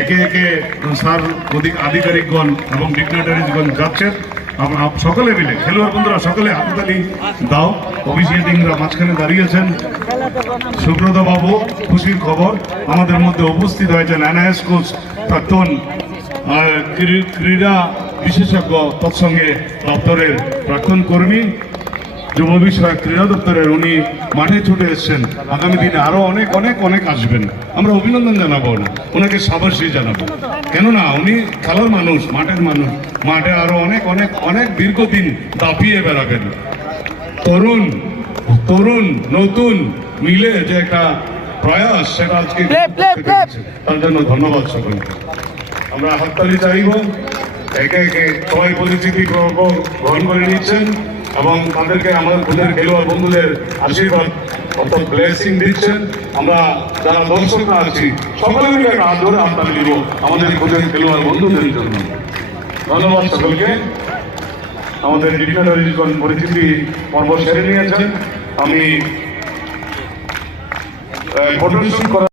একে একে স্যার আধিকারিকগণ এবং ডিগনিটারিজগণ যাচ্ছেন। সকলে মিলে খেলোয়াড় বন্ধুরা সকলে হাততালি দাও। অফিসিয়েটিংরা মাঝখানে দাঁড়িয়েছেন। সুব্রত বাবু, খুশির খবর আমাদের মধ্যে উপস্থিত হয়েছেন এনআইএস কোচ প্রাক্তন ক্রীড়া বিশেষজ্ঞ তৎসঙ্গে দপ্তরের প্রাক্তন কর্মী, যুব বিষয়ক ক্রীড়া দপ্তরের উনি মাঠে ছুটে এসছেন। আগামী দিনে আরো অনেক অনেক অনেক আসবেন। আমরা অভিনন্দন জানাবো না, ওনাকে সাবাসী জানাবো, কেননা উনি খেলার মানুষ, মাঠের মানুষ। মাঠে আরো অনেক অনেক অনেক দীর্ঘদিন দাপিয়ে বেড়াবেন। তরুণ তরুণ নতুন মিলে যে একটা প্রয়াস, সেটা আজকে তার জন্য ধন্যবাদ সকলকে। আমরা হাততালি চাইব। একে একে সবাই পরিচিতি গ্রহণ করে নিচ্ছেন এবং তাদেরকে আমাদের খেলোয়াড় বন্ধুদের আশীর্বাদ অর্থাৎ ব্লেসিং দিচ্ছেন। আমরা যারা দর্শকরা আছি সকলে মিলে হাত ধরে হাততালি দিব আমাদের খুদের খেলোয়াড় বন্ধুদের জন্য। ধন্যবাদ সকলকে। আমাদের ডিগনিটারিজগণ পরিচিতি পর্ব সেরে নিয়েছেন। আমি ফটোশুট করা